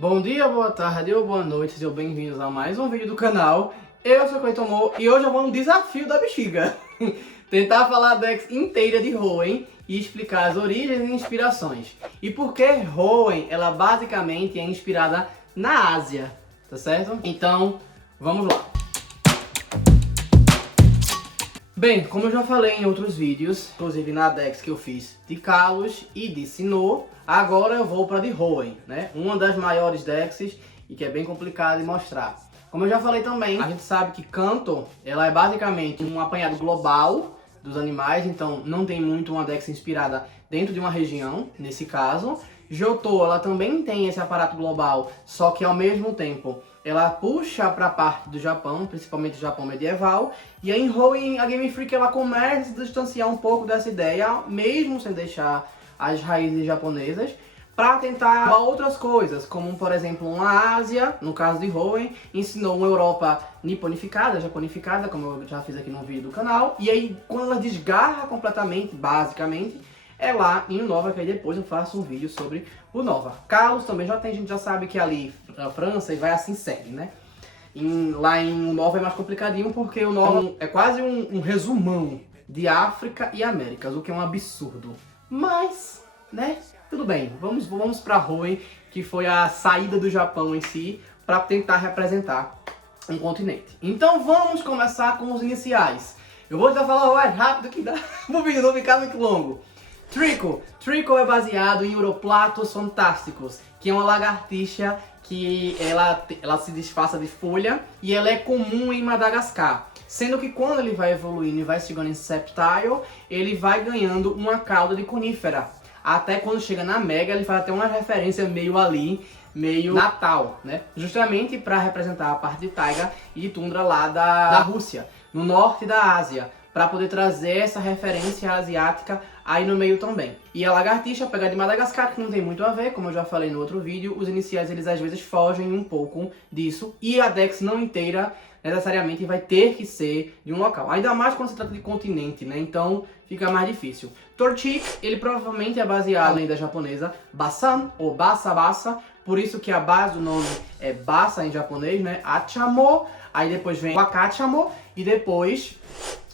Bom dia, boa tarde ou boa noite, sejam bem-vindos a mais um vídeo do canal. Eu sou o Cleiton e hoje eu vou um desafio da bexiga. Tentar falar a deck inteira de Hoenn e explicar as origens e inspirações. E por que Hoenn, ela basicamente é inspirada na Ásia, tá certo? Então, vamos lá. Bem, como eu já falei em outros vídeos, inclusive na decks que eu fiz de Kalos e de Sinnoh, agora eu vou para de Hoenn, né? Uma das maiores decks e que é bem complicado de mostrar. Como eu já falei também, a gente sabe que Kanto, ela é basicamente um apanhado global dos animais, então não tem muito uma dex inspirada dentro de uma região, nesse caso. Johto, ela também tem esse aparato global, só que ao mesmo tempo ela puxa para a parte do Japão, principalmente o Japão medieval. E aí em Hoenn, a Game Freak ela começa a se distanciar um pouco dessa ideia, mesmo sem deixar as raízes japonesas, para tentar outras coisas, como por exemplo uma Ásia, no caso de Hoenn, ensinou uma Europa niponificada, japonificada, como eu já fiz aqui no vídeo do canal. E aí quando ela desgarra completamente, basicamente, é lá em Unova, que aí depois eu faço um vídeo sobre o Unova. Kalos também já tem, a gente já sabe que ali na França e vai assim segue, né? Lá em Unova é mais complicadinho porque o Unova é quase um resumão de África e Américas, o que é um absurdo. Mas, né, tudo bem, vamos pra Hoenn, que foi a saída do Japão em si, para tentar representar um continente. Então vamos começar com os iniciais. Eu vou já falar o mais rápido que dá, o vídeo não ficar muito longo. Treacle é baseado em Uroplatos fantásticos, que é uma lagartixa que ela se disfarça de folha e ela é comum em Madagascar. Sendo que quando ele vai evoluindo e vai chegando em Sceptile, ele vai ganhando uma cauda de conífera. Até quando chega na Mega, ele faz até uma referência meio Natal, né? Justamente para representar a parte de taiga e de tundra lá da Rússia, no norte da Ásia, para poder trazer essa referência asiática aí no meio também. E a lagartixa pega de Madagascar, que não tem muito a ver, como eu já falei no outro vídeo, os iniciais eles às vezes fogem um pouco disso, e a Dex não inteira necessariamente vai ter que ser de um local, ainda mais quando se trata de continente, né? Então fica mais difícil. Torchic, ele provavelmente é baseado na lenda japonesa Basan ou Basa, por isso que a base do nome é Basa em japonês, né? Achamo, aí depois vem Wakachamo e depois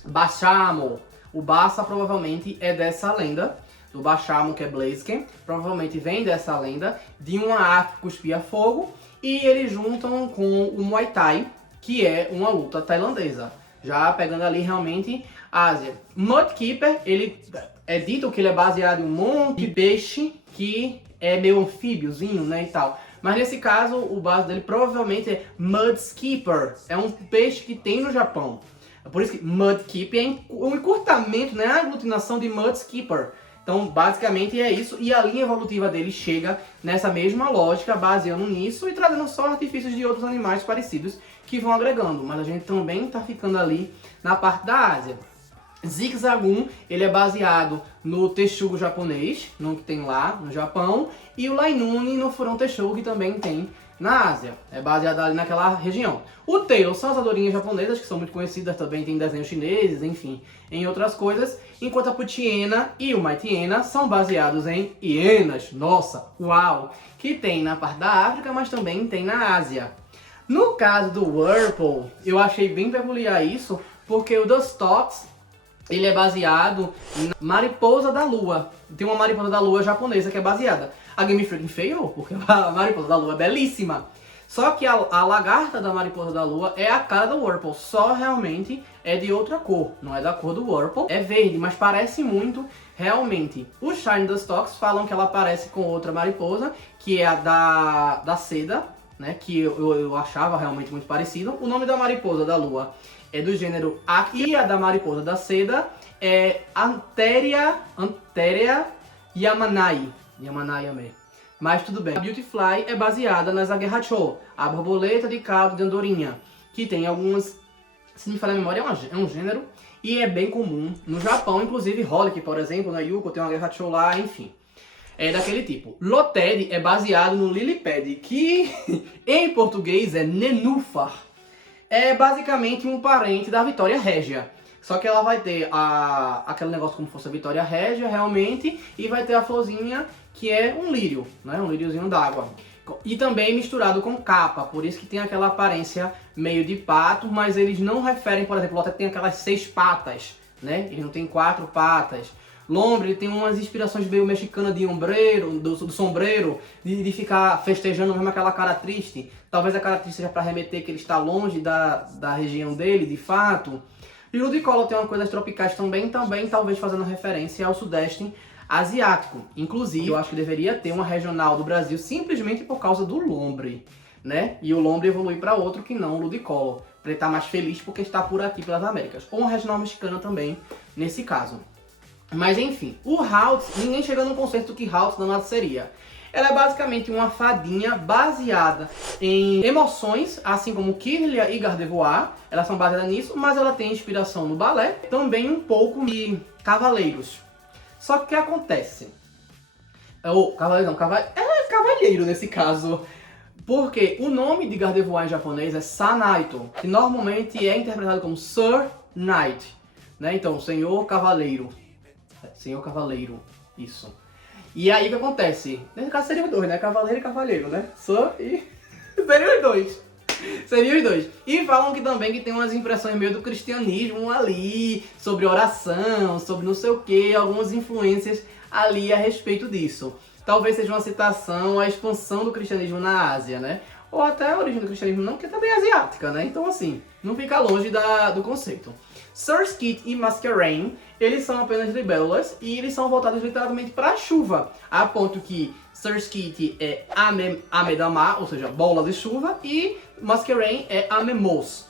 Bashamo. O Basa provavelmente é dessa lenda, do Bashamo, que é Blaziken, provavelmente vem dessa lenda, de uma arte que cuspia fogo, e eles juntam com o Muay Thai, que é uma luta tailandesa, já pegando ali realmente a Ásia. Mudkeeper, ele é dito que ele é baseado em um monte de peixe que é meio anfíbiozinho, né, e tal. Mas nesse caso, o base dele provavelmente é Mudkeeper, é um peixe que tem no Japão. Por isso que Mudkeeper é um encurtamento, né? A aglutinação de Mudkeeper. Então, basicamente é isso. E a linha evolutiva dele chega nessa mesma lógica, baseando nisso e trazendo só artifícios de outros animais parecidos que vão agregando. Mas a gente também está ficando ali na parte da Ásia. Zigzagoon, ele é baseado no Texugo japonês, no que tem lá no Japão. E o Lainune no Furão Texugo, que também tem na Ásia, é baseado ali naquela região. O Tail são as adorinhas japonesas, que são muito conhecidas, também tem desenhos chineses, enfim, em outras coisas. Enquanto a Putiena e o Maitiena são baseados em hienas, nossa, uau, que tem na parte da África, mas também tem na Ásia. No caso do Wurmple, eu achei bem peculiar isso, porque o Dustox, ele é baseado na mariposa da lua. Tem uma mariposa da lua japonesa que é baseada. A Game Freak feio, porque a mariposa da lua é belíssima. Só que a lagarta da mariposa da lua é a cara do Wurmple, só realmente é de outra cor. Não é da cor do Wurmple, é verde, mas parece muito realmente. Os Shine Dustox falam que ela parece com outra mariposa, que é a da seda, né? Que eu achava realmente muito parecido. O nome da mariposa da lua é do gênero Akia, e a da mariposa da seda é Antheria Yamanai. Mas tudo bem. A Beautyfly é baseada nas Aguerracho, a borboleta de caldo de andorinha, que tem algumas, se me falha a memória, é um gênero, e é bem comum no Japão, inclusive Holic, por exemplo, na Yuko tem uma Aguerracho lá, enfim. É daquele tipo. Loted é baseado no Liliped, que em português é Nenúfar. É basicamente um parente da Vitória Régia. Só que ela vai ter aquele negócio como se fosse a Vitória Régia, realmente, e vai ter a florzinha, que é um lírio, né? Um líriozinho d'água. E também misturado com capa, por isso que tem aquela aparência meio de pato, mas eles não referem, por exemplo, o Lota tem aquelas 6 patas, né? Ele não tem 4 patas. Lombre ele tem umas inspirações meio mexicanas de ombreiro, do sombreiro, de ficar festejando mesmo aquela cara triste. Talvez a cara triste seja para remeter que ele está longe da região dele, de fato. E o Ludicolo tem uma coisa tropicais também talvez fazendo referência ao sudeste asiático. Inclusive, eu acho que deveria ter uma regional do Brasil simplesmente por causa do lombre, né? E o lombre evolui para outro que não o Ludicolo, para ele estar mais feliz porque está por aqui pelas Américas. Ou uma regional mexicana também, nesse caso. Mas enfim, o Haltz, ninguém chega no conceito do que Haltz danado seria. Ela é basicamente uma fadinha baseada em emoções, assim como Kirlia e Gardevoir. Elas são baseadas nisso, mas ela tem inspiração no balé, também um pouco de cavaleiros. Só que o que acontece? Cavaleiro não, cavalheiro nesse caso. Porque o nome de Gardevoir em japonês é Sanaito, que normalmente é interpretado como Sir Knight, né? Então, Senhor Cavaleiro. Senhor Cavaleiro, isso. E aí o que acontece? Nesse caso seriam os dois, né? Cavaleiro e Cavaleiro, né? Sir e... seriam os dois. Seriam os dois. E falam que também que tem umas impressões meio do cristianismo ali, sobre oração, sobre não sei o que, algumas influências ali a respeito disso. Talvez seja uma citação à expansão do cristianismo na Ásia, né? Ou até a origem do cristianismo não, porque também é asiática, né? Então assim, não fica longe do conceito. Sir Skit e Masquerain, eles são apenas libélulas e eles são voltados literalmente para a chuva, a ponto que Sir Skit é Amedama, ou seja, bola de chuva, e Masquerain é Amemos,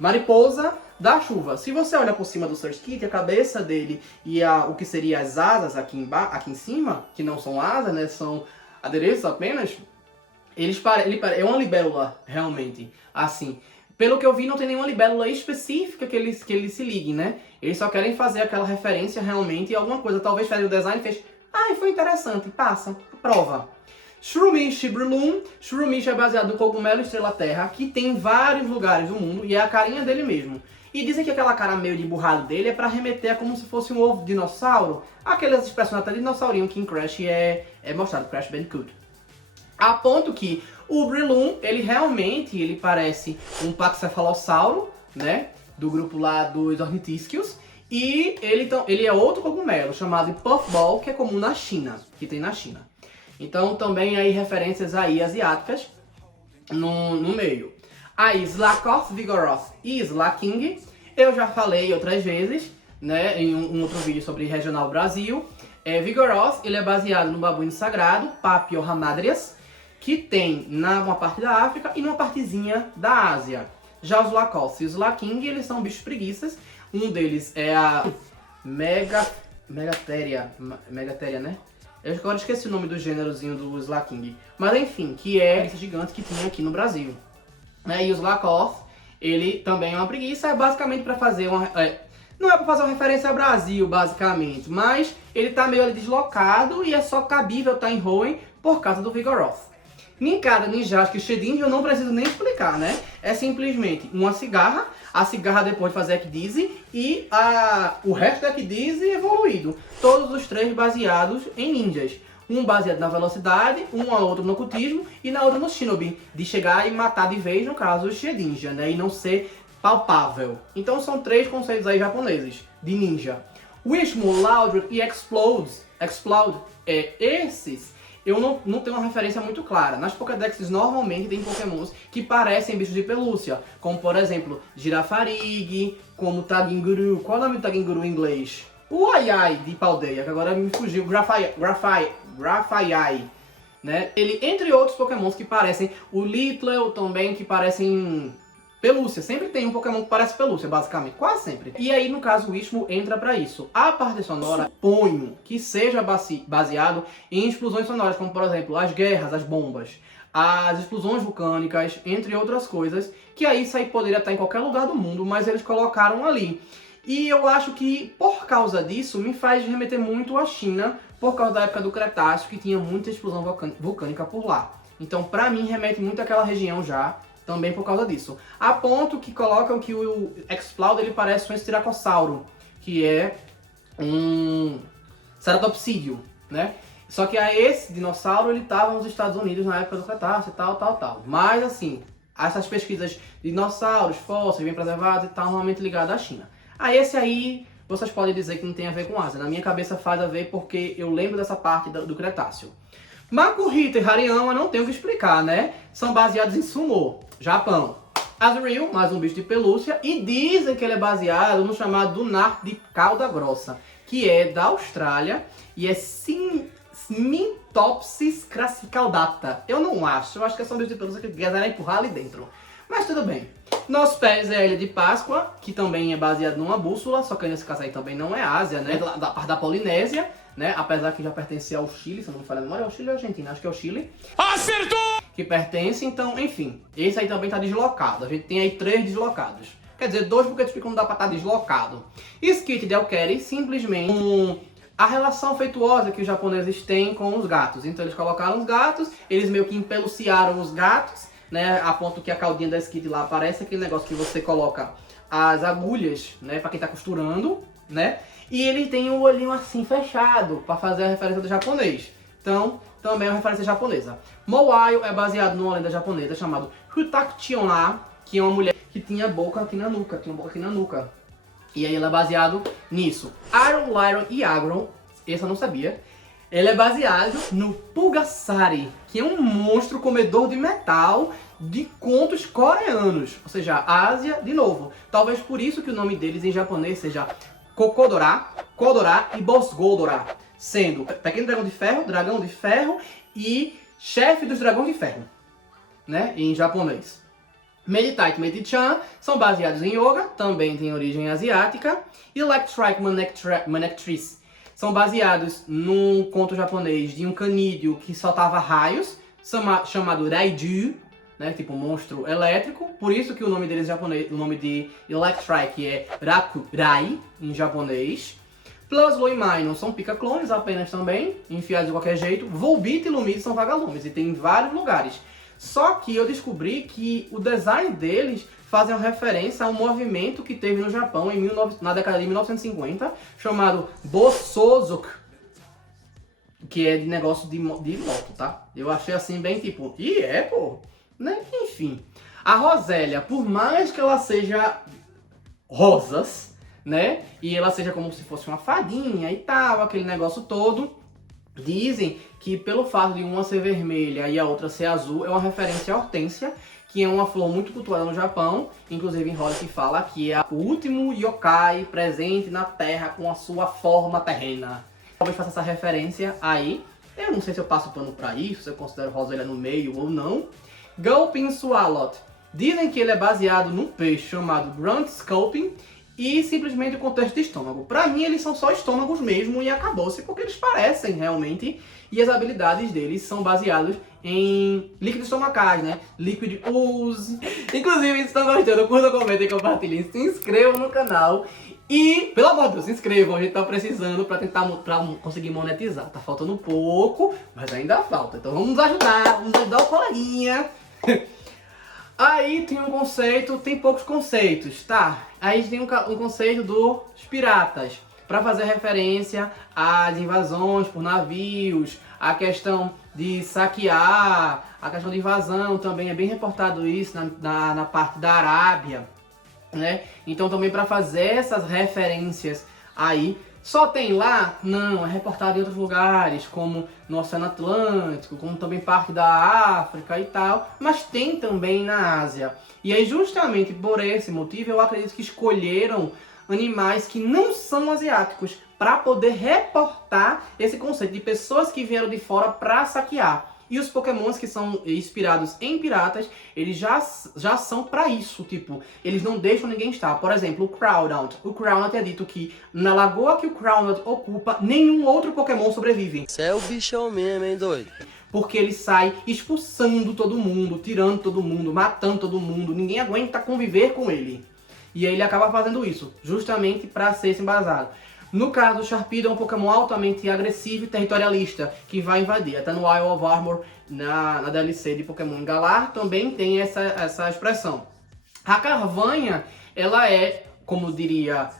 mariposa da chuva. Se você olha por cima do Sir Skit, a cabeça dele e o que seria as asas aqui em cima, que não são asas, né, são adereços apenas, ele é uma libélula, realmente, assim. Pelo que eu vi, não tem nenhuma libélula específica que eles se liguem, né? Eles só querem fazer aquela referência realmente e alguma coisa. Talvez fez o design e fez... Ai, foi interessante, passa, prova. Shroomish Brilum. Shroomish é baseado no cogumelo Estrela-Terra, que tem em vários lugares do mundo e é a carinha dele mesmo. E dizem que aquela cara meio de emburrado dele é pra remeter a como se fosse um ovo de dinossauro. Aquelas expressões até de dinossaurinho que em Crash é mostrado, Crash Bandicoot. A ponto que o Breloom, ele parece um paxcefalossauro, né? Do grupo lá dos Ornitisquios. E ele é outro cogumelo, chamado de Puffball, que é comum na China, que tem na China. Então também aí referências aí asiáticas no meio. Aí Slakoth, Vigoroth e Slaking, eu já falei outras vezes, né? Em um outro vídeo sobre Regional Brasil. Vigoroth, ele é baseado no babuíno sagrado, Papio Hamadryas, que tem numa parte da África e numa partezinha da Ásia. Já os Slakoth e os Slaking, eles são bichos preguiças. Um deles é a Megatheria, né? Eu agora esqueci o nome do gênerozinho do Slaking. Mas enfim, que é esse gigante que tinha aqui no Brasil. E o Slakoth, ele também é uma preguiça, é basicamente para fazer uma... não é para fazer uma referência ao Brasil, basicamente, mas ele tá meio ali deslocado e é só cabível estar em Hoenn por causa do Vigoroth. Ninkada, Ninjask e Shedinja eu não preciso nem explicar, né? É simplesmente uma cigarra, a cigarra depois de fazer Ekdizi e o resto da Ekdizi evoluído. Todos os três baseados em ninjas. Um baseado na velocidade, um a outro no ocultismo e na outra no Shinobi, de chegar e matar de vez, no caso, o Shedinja, né? E não ser palpável. Então são três conceitos aí japoneses de ninja. Wishmu, Loudred e Explode, esses eu não tenho uma referência muito clara. Nas Pokédexes normalmente tem pokémons que parecem bichos de pelúcia, como por exemplo Girafarig, como Taginguru. Qual é o nome do Taginguru em inglês? O Ai de Paldeia, que agora me fugiu, Grafaiai, né? Ele, entre outros pokémons que parecem, o Litleo também, que parecem pelúcia. Sempre tem um pokémon que parece pelúcia, basicamente, quase sempre. E aí, no caso, o Wishmu entra pra isso. A parte sonora, suponho que seja baseado em explosões sonoras, como por exemplo, as guerras, as bombas, as explosões vulcânicas, entre outras coisas, que aí isso aí poderia estar em qualquer lugar do mundo, mas eles colocaram ali. E eu acho que, por causa disso, me faz remeter muito à China, por causa da época do Cretáceo, que tinha muita explosão vulcânica por lá. Então, pra mim, remete muito àquela região já, também por causa disso. A ponto que colocam que o Explode, ele parece um estiracossauro, que é um ceratopsídeo, né? Só que aí esse dinossauro, ele estava nos Estados Unidos na época do Cretáceo e tal. Mas assim, essas pesquisas de dinossauros, fósseis, bem preservados e tal, normalmente ligadas à China. Aí esse aí, vocês podem dizer que não tem a ver com Ásia. Na minha cabeça faz a ver porque eu lembro dessa parte do Cretáceo. Makuhita e Hariyama não tem o que explicar, né? São baseados em sumo, Japão. Azurill, mais um bicho de pelúcia, e dizem que ele é baseado no chamado Dunar de cauda grossa, que é da Austrália e é Mintopsis crassicaudata. Eu não acho, eu acho que é só um bicho de pelúcia que quiseram empurrar ali dentro. Mas tudo bem. Nos pés é a Ilha de Páscoa, que também é baseado numa bússola, só que nesse caso aí também não é Ásia, né? Da parte da Polinésia, né? Apesar que já pertence ao Chile, se eu não me falha a memória, é o Chile ou a Argentina? Acho que é o Chile. Acertou! Que pertence, então, enfim. Esse aí também tá deslocado. A gente tem aí 3 deslocados. Quer dizer, 2 porque não dá pra estar deslocado. Skit Delkeri, simplesmente a relação afetuosa que os japoneses têm com os gatos. Então eles colocaram os gatos, eles meio que empeluciaram os gatos, né, a ponto que a caldinha da Skit lá parece aquele negócio que você coloca as agulhas, né, pra quem tá costurando, né, e ele tem o olhinho assim fechado, pra fazer a referência do japonês. Então, também é uma referência japonesa. Moaio é baseado numa lenda japonesa chamada Hutaku Chiona, que é uma mulher que tinha boca aqui na nuca, E aí ele é baseado nisso. Iron, Lyron e Agron, esse eu não sabia. Ele é baseado no Pulgasari, que é um monstro comedor de metal de contos coreanos. Ou seja, Ásia, de novo. Talvez por isso que o nome deles em japonês seja Kokodora, Kodora e Bosgodora. Sendo Pequeno Dragão de Ferro e Chefe dos Dragões de Ferro, né, em japonês. Meditite e Medichan são baseados em yoga, também tem origem asiática. E Electric Manectrice são baseados num conto japonês de um canídeo que soltava raios, chamado Raiju, né, tipo um monstro elétrico. Por isso que o nome deles em japonês, o nome de Electric é Rakurai em japonês. Pluslo e Minor são pica-clones apenas também, enfiados de qualquer jeito. Volbeat e Lumid são vagalumes e tem em vários lugares. Só que eu descobri que o design deles fazem uma referência a um movimento que teve no Japão na década de 1950, chamado Bosozoku, que é de negócio de moto, tá? Eu achei assim bem tipo, pô, né? Enfim. A Rosélia, por mais que ela seja rosas, né? E ela seja como se fosse uma fadinha e tal, aquele negócio todo, dizem que pelo fato de uma ser vermelha e a outra ser azul, é uma referência à hortênsia, que é uma flor muito cultuada no Japão. Inclusive em Holly que fala que é o último yokai presente na Terra com a sua forma terrena. Talvez faça essa referência aí. Eu não sei se eu passo pano pra isso, se eu considero Rosélia no meio ou não. Gulpin Swallowed. Dizem que ele é baseado num peixe chamado Grunt Sculpin e simplesmente o contexto de estômago. Pra mim eles são só estômagos mesmo e acabou-se, porque eles parecem realmente, e as habilidades deles são baseadas em líquidos estomacais, né? Liquid ooze. Inclusive, se estão gostando, curta, comentem, compartilhem, se inscrevam no canal. E, pelo amor de Deus, se inscrevam, a gente tá precisando pra conseguir monetizar. Tá faltando um pouco, mas ainda falta. Então vamos ajudar o coleguinha. Aí tem um conceito, tem poucos conceitos, tá? Aí tem um conceito dos piratas, para fazer referência às invasões por navios, a questão de saquear, a questão de invasão também é bem reportado isso na parte da Arábia, né? Então também para fazer essas referências aí, só tem lá? Não, é reportado em outros lugares, como no Oceano Atlântico, como também parte da África e tal, mas tem também na Ásia. E aí justamente por esse motivo eu acredito que escolheram animais que não são asiáticos para poder reportar esse conceito de pessoas que vieram de fora para saquear. E os pokémons que são inspirados em piratas, eles já são pra isso, tipo, eles não deixam ninguém estar. Por exemplo, o Crowdont. O Crowdont é dito que na lagoa que o Crowdont ocupa, nenhum outro pokémon sobrevive. Você é o bichão mesmo, hein, doido? Porque ele sai expulsando todo mundo, tirando todo mundo, matando todo mundo, ninguém aguenta conviver com ele. E aí ele acaba fazendo isso, justamente pra ser esse embasado. No caso do Sharpedo, é um Pokémon altamente agressivo e territorialista, que vai invadir. Até no Isle of Armor, na DLC de Pokémon Galar, também tem essa expressão. A Carvanha, ela é, como diria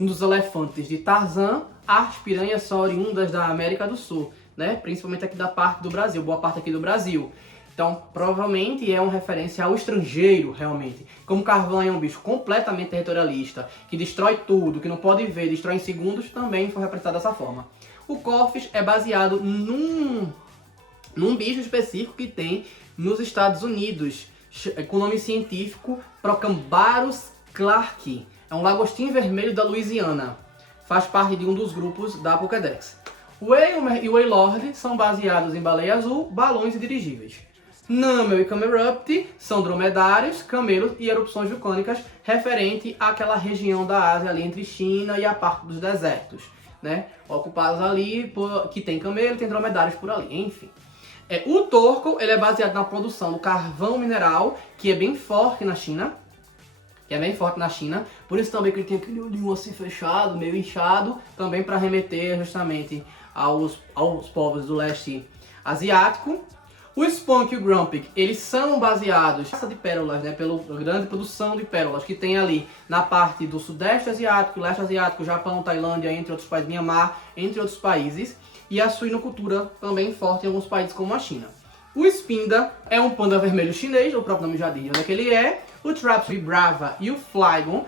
um dos elefantes de Tarzan, as piranhas são oriundas da América do Sul, né? Principalmente aqui da parte do Brasil, boa parte aqui do Brasil. Então, provavelmente é uma referência ao estrangeiro, realmente. Como carvão é um bicho completamente territorialista, que destrói tudo, que não pode ver, destrói em segundos, também foi representado dessa forma. O Corphis é baseado num bicho específico que tem nos Estados Unidos, com o nome científico Procambarus clarki. É um lagostim vermelho da Louisiana. Faz parte de um dos grupos da Pokédex. O Eomer e o Wailord são baseados em baleia azul, balões e dirigíveis. Numel e Camerupt são dromedários, camelos e erupções vulcânicas, referente àquela região da Ásia ali entre China e a parte dos desertos, né? Ocupados ali, que tem camelo, tem dromedários por ali, enfim. O Torkoal, ele é baseado na produção do carvão mineral, que é bem forte na China. Por isso também que ele tem aquele olhinho assim fechado, meio inchado, também para remeter justamente aos povos do leste asiático. O Spunk e o Grumpig, eles são baseados de pérolas, né, pela grande produção de pérolas que tem ali na parte do sudeste asiático, leste asiático, Japão, Tailândia, entre outros países, Myanmar, entre outros países. E a suinocultura também forte em alguns países como a China. O Spinda é um panda vermelho chinês, o próprio nome já diz onde é que ele é. O Traps Vibrava e o Flygon,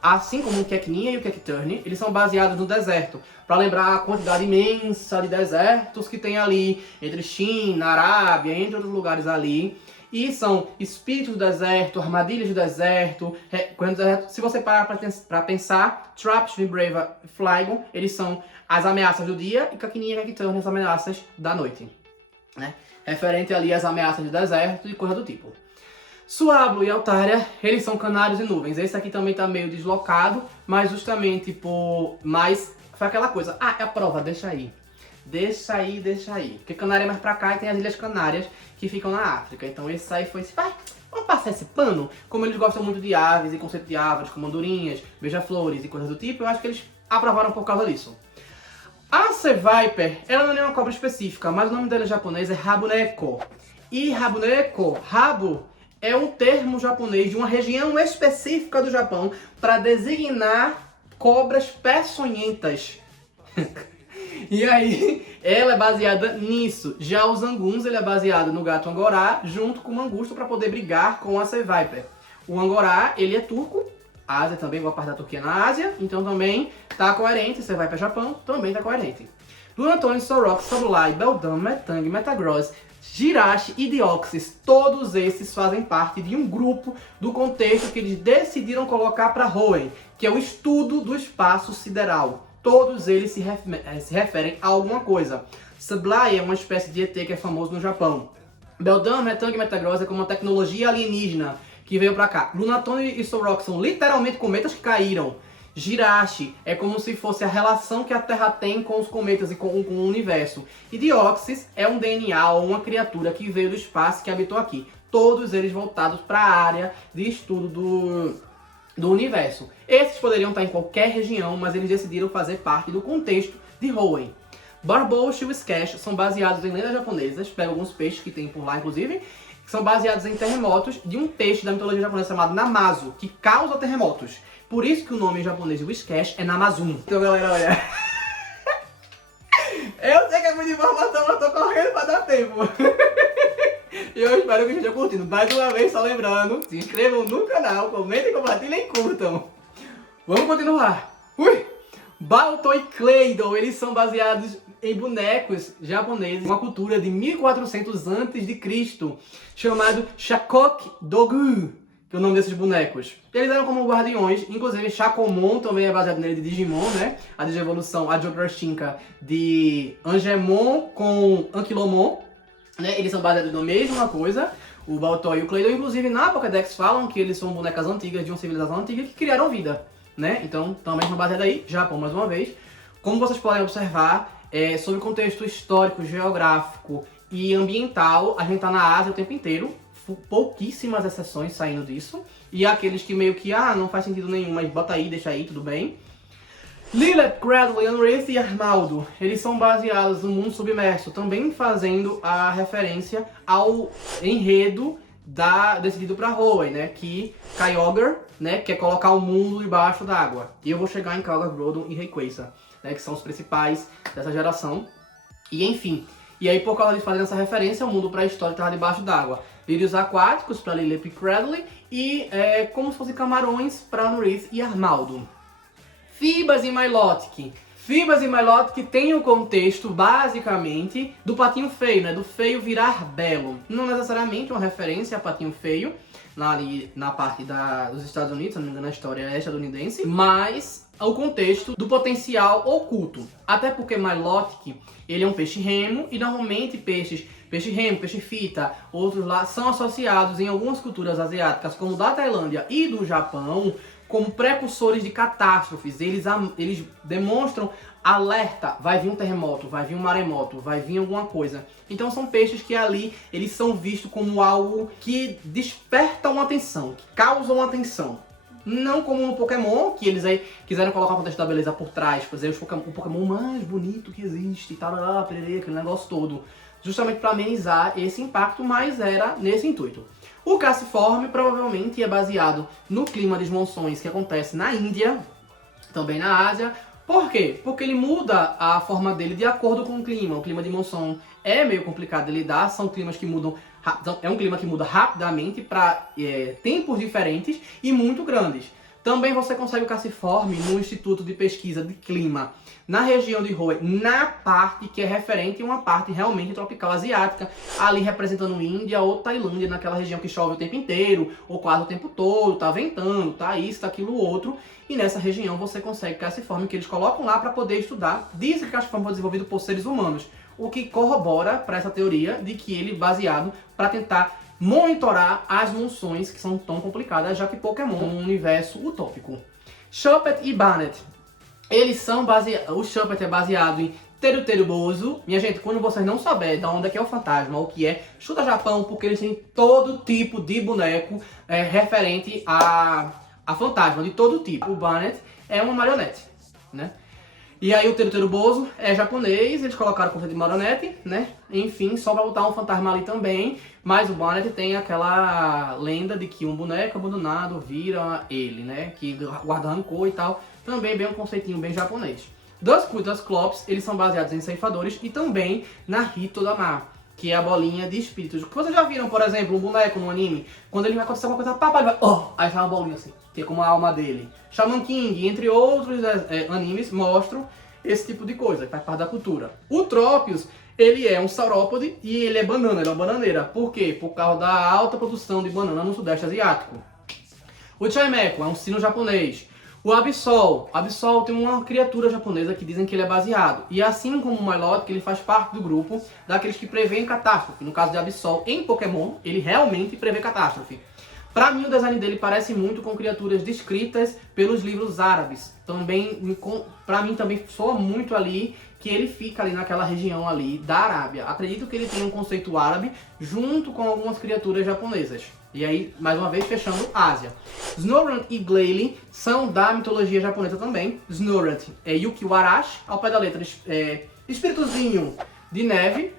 assim como o Cacnea e o Cacturne, eles são baseados no deserto, para lembrar a quantidade imensa de desertos que tem ali, entre China, Arábia, entre outros lugares ali. E são espíritos do deserto, armadilhas do deserto, coisas do deserto. Se você parar para pensar, Traps, Vibrava e Flygon, eles são as ameaças do dia, e Cacnea e Cacturne as ameaças da noite, né? Referente ali às ameaças do deserto e coisa do tipo. Suablo e Altaria, eles são canários e nuvens. Esse aqui também tá meio deslocado, mas justamente por... Mas foi aquela coisa, é a prova, deixa aí. Deixa aí. Porque Canária é mais pra cá e tem as Ilhas Canárias que ficam na África. Então esse aí foi, vamos passar esse pano? Como eles gostam muito de aves e conceito de árvores, como andorinhas, beija-flores e coisas do tipo, eu acho que eles aprovaram por causa disso. A Seviper, ela não é uma cobra específica, mas o nome dela em japonês é Rabuneko. E Rabuneko, rabo, é um termo japonês de uma região específica do Japão para designar cobras peçonhentas. E aí, ela é baseada nisso. Já os Anguns, ele é baseado no gato Angorá, junto com o Mangusto para poder brigar com a Seviper. O Angorá, ele é turco. Ásia também, boa parte da Turquia na Ásia, então também tá coerente. Você vai para Japão, também tá coerente. Lunatone, Solrock, Sableye, Beldam, Metang, Metagross, Jirachi e Deoxys, todos esses fazem parte de um grupo do contexto que eles decidiram colocar para Hoenn, que é o estudo do espaço sideral. Todos eles se referem a alguma coisa. Sableye é uma espécie de ET que é famoso no Japão. Beldam, Metang e Metagross é como uma tecnologia alienígena que veio pra cá. Lunatone e Solrock são literalmente cometas que caíram. Jirachi é como se fosse a relação que a Terra tem com os cometas e com o universo. E Deoxys é um DNA ou uma criatura que veio do espaço que habitou aqui. Todos eles voltados para a área de estudo do universo. Esses poderiam estar em qualquer região, mas eles decidiram fazer parte do contexto de Hoenn. Barboach e o Scash são baseados em lendas japonesas, pega alguns peixes que tem por lá inclusive, que são baseados em terremotos de um peixe da mitologia japonesa chamado Namazu, que causa terremotos. Por isso que o nome em japonês do Scash é Namazun. Então galera, olha... Eu sei que é muita informação, mas tô correndo pra dar tempo. E eu espero que estejam curtindo. Mais uma vez, só lembrando, se inscrevam no canal, comentem, compartilhem e curtam. Vamos continuar. Balto e Claydol, eles são baseados em bonecos japoneses, uma cultura de 1400 a.C., chamado Shakok Dogu, que é o nome desses bonecos. Eles eram como guardiões, inclusive Shakomon também é baseado nele de Digimon, né? A Digievolução, a Jokershinka de Angemon com Ankylomon, né? Eles são baseados na mesma coisa. O Balto e o Claydol, inclusive na Pokédex falam que eles são bonecas antigas de uma civilização antiga que criaram vida, né? Então também são baseados aí, Japão mais uma vez. Como vocês podem observar, sobre o contexto histórico, geográfico e ambiental, a gente tá na Ásia o tempo inteiro. Pouquíssimas exceções saindo disso. E aqueles que meio que, não faz sentido nenhum, mas bota aí, deixa aí, tudo bem. Lilith, Cradle, Unwraith e Armaldo, eles são baseados no mundo submerso, também fazendo a referência ao enredo decidido para Hoenn, né? Que Kyogre, né, quer colocar o mundo debaixo d'água. E eu vou chegar em Kyogre, Groudon e Rayquaza. né, que são os principais dessa geração. E enfim, e aí por causa de fazer essa referência, o mundo pré-histórico estava debaixo d'água. Lírios aquáticos para Lilip e Cradley e como se fossem camarões para Norith e Armaldo. Phoebus e Milotic. Phoebus e Milotic tem o contexto, basicamente, do patinho feio, né? Do feio virar belo. Não necessariamente uma referência a patinho feio, ali na parte dos Estados Unidos, se não me engano a história é estadunidense, mas o contexto do potencial oculto. Até porque Milotic, ele é um peixe remo, e normalmente peixe remo, peixe fita, outros lá, são associados em algumas culturas asiáticas, como da Tailândia e do Japão, como precursores de catástrofes. Eles demonstram alerta, vai vir um terremoto, vai vir um maremoto, vai vir alguma coisa. Então são peixes que ali, eles são vistos como algo que desperta uma atenção, que causa uma atenção. Não como no Pokémon, que eles aí quiseram colocar o contexto da beleza por trás, fazer o Pokémon mais bonito que existe, tarará, pererê, aquele negócio todo. Justamente para amenizar esse impacto, mas era nesse intuito. O Cassiforme provavelmente é baseado no clima de monções que acontece na Índia, também na Ásia. Por quê? Porque ele muda a forma dele de acordo com o clima. O clima de monção é meio complicado de lidar, são climas que mudam, é um clima que muda rapidamente para tempos diferentes e muito grandes. Também você consegue o Cassiforme no Instituto de Pesquisa de Clima, na região de Hoenn, na parte que é referente a uma parte realmente tropical asiática, ali representando Índia ou Tailândia, naquela região que chove o tempo inteiro, ou quase o tempo todo, tá ventando, tá isso, tá aquilo, outro. E nessa região você consegue Cassiforme, que eles colocam lá para poder estudar. Dizem que Cassiforme foi desenvolvido por seres humanos, o que corrobora para essa teoria de que ele é baseado para tentar monitorar as monções que são tão complicadas, já que Pokémon é um universo utópico. Shuppet e Bannet. Eles são o Shuppet é baseado em Teru Bozo. Minha gente, quando vocês não souberem de onde é que é o fantasma, ou o que é, chuta Japão, porque eles têm todo tipo de boneco referente a fantasma, de todo tipo. O Bannet é uma marionete, né? E aí o Teru Bozo é japonês, eles colocaram o conceito de marionete, né? Enfim, só pra botar um fantasma ali também. Mas o Bannet tem aquela lenda de que um boneco abandonado vira ele, né? Que guarda rancor e tal. Também bem um conceitinho bem japonês. Duscwood e Dusclops, eles são baseados em ceifadores e também na Hitodama, que é a bolinha de espíritos. Vocês já viram, por exemplo, um boneco no anime? Quando ele vai acontecer alguma coisa, papai vai... aí sai uma bolinha assim, que é como a alma dele. Shaman King, entre outros animes, mostram esse tipo de coisa, que faz parte da cultura. O Tropius, ele é um saurópode e ele é banana, ele é uma bananeira. Por quê? Por causa da alta produção de banana no sudeste asiático. O Chimeco é um sino japonês. O Absol tem uma criatura japonesa que dizem que ele é baseado. E assim como o Milotic, ele faz parte do grupo daqueles que prevêem catástrofe. No caso de Absol, em Pokémon, ele realmente prevê catástrofe. Pra mim, o design dele parece muito com criaturas descritas pelos livros árabes. Também, pra mim, também soa muito ali que ele fica ali naquela região ali da Arábia. Acredito que ele tem um conceito árabe junto com algumas criaturas japonesas. E aí, mais uma vez, fechando Ásia. Snorunt e Glalie são da mitologia japonesa também. Snorunt é Yukiwarashi, ao pé da letra espíritozinho de neve,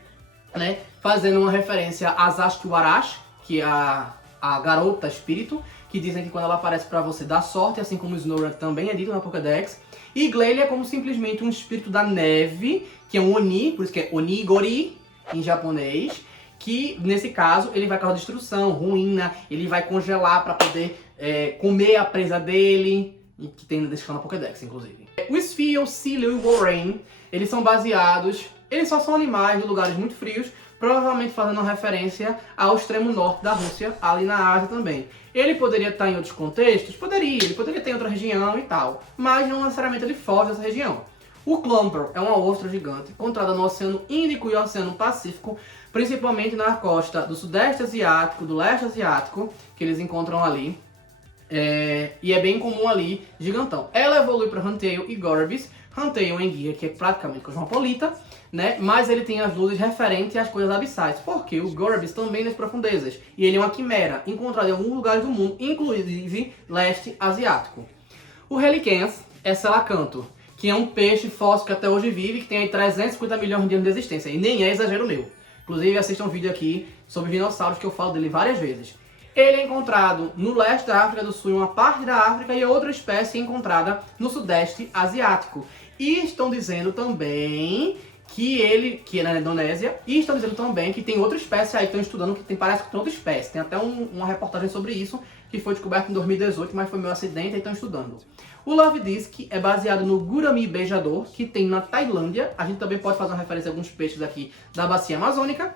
né? Fazendo uma referência a Zashiwarashi, que é a garota espírito, que dizem que quando ela aparece pra você dá sorte, assim como Snorunt também é dito na Pokédex. E Glalie é como simplesmente um espírito da neve, que é um Oni, por isso que é Onigori em japonês, que nesse caso ele vai causar destruição, ruína, ele vai congelar para poder comer a presa dele, e que tem descrição na Pokédex, inclusive. O Spheal, Sealeo e Walrein, eles são baseados, eles só são animais de lugares muito frios, provavelmente fazendo uma referência ao extremo norte da Rússia, ali na Ásia também. Ele poderia estar em outros contextos? Poderia, ele poderia ter em outra região e tal, mas não necessariamente ele foge dessa região. O Clomper é uma ostra gigante, encontrada no Oceano Índico e Oceano Pacífico, principalmente na costa do Sudeste Asiático, do Leste Asiático, que eles encontram ali. E é bem comum ali, gigantão. Ela evolui para Huntail e Gorebyss. Huntail em guia, que é praticamente cosmopolita, né? Mas ele tem as luzes referentes às coisas abissais, porque o Gorebyss também nas profundezas. E ele é uma quimera, encontrada em alguns lugares do mundo, inclusive Leste Asiático. O Helicans é Selacanto, que é um peixe fóssil que até hoje vive, que tem aí 350 milhões de anos de existência, e nem é exagero meu. Inclusive, assistam um vídeo aqui sobre dinossauros que eu falo dele várias vezes. Ele é encontrado no leste da África do Sul, em uma parte da África, e outra espécie encontrada no Sudeste Asiático. E estão dizendo também que é na Indonésia, e estão dizendo também que tem outra espécie aí que estão estudando, parece que tem outra espécie. Tem até uma reportagem sobre isso, que foi descoberto em 2018, mas foi meu acidente e estão estudando. O Love Disc é baseado no gurami beijador, que tem na Tailândia. A gente também pode fazer uma referência a alguns peixes aqui da bacia amazônica.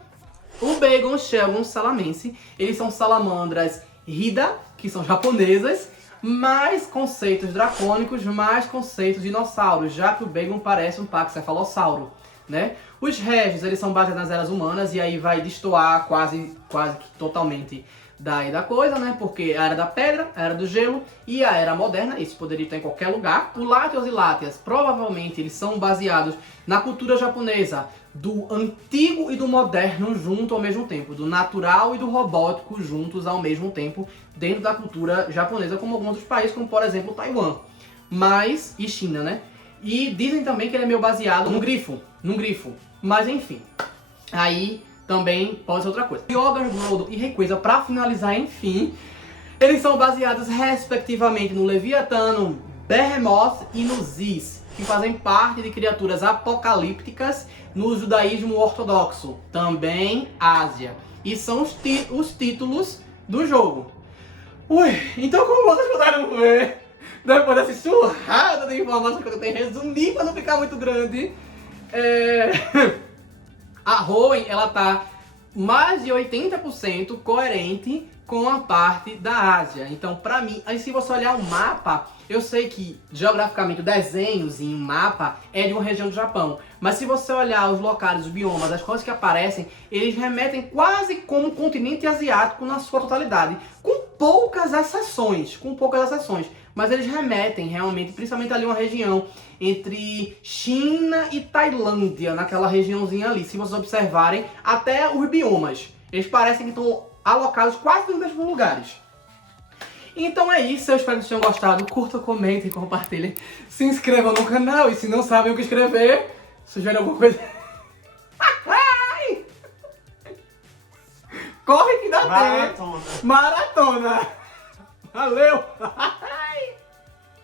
O Bagon Shelgon salamense, eles são salamandras Hida, que são japonesas, mais conceitos dracônicos, mais conceitos dinossauros, já que o Bagon parece um paxefalossauro, né? Os Regis, eles são baseados nas eras humanas, e aí vai destoar quase que totalmente da coisa, né? Porque a era da pedra, a era do gelo e a era moderna, isso poderia estar em qualquer lugar. O Latios e Latias, provavelmente eles são baseados na cultura japonesa, do antigo e do moderno junto ao mesmo tempo, do natural e do robótico juntos ao mesmo tempo, dentro da cultura japonesa, como alguns outros países, como por exemplo Taiwan, e China, né? E dizem também que ele é meio baseado num grifo, mas enfim, aí também pode ser outra coisa. Yoga, Goldo e Rayquaza, pra finalizar, enfim, eles são baseados respectivamente no Leviatã, no Behemoth e no Ziz, que fazem parte de criaturas apocalípticas no judaísmo ortodoxo, também Ásia. E são os títulos do jogo. Ui, então como vocês puderam ver, depois dessa surrada de informação que eu tenho resumir para não ficar muito grande, a Hoenn, ela tá mais de 80% coerente com a parte da Ásia. Então, pra mim, aí se você olhar o mapa, eu sei que geograficamente o desenhos em um mapa é de uma região do Japão. Mas se você olhar os locais, os biomas, as coisas que aparecem, eles remetem quase como o continente asiático na sua totalidade. Com poucas exceções. Mas eles remetem realmente, principalmente ali uma região entre China e Tailândia, naquela regiãozinha ali. Se vocês observarem, até os biomas, eles parecem que estão alocados quase nos mesmos lugares. Então é isso, eu espero que vocês tenham gostado. Curtam, comentem, compartilhem, se inscrevam no canal e se não sabem o que escrever, sugerem alguma coisa. Corre que dá tempo! Maratona! Valeu!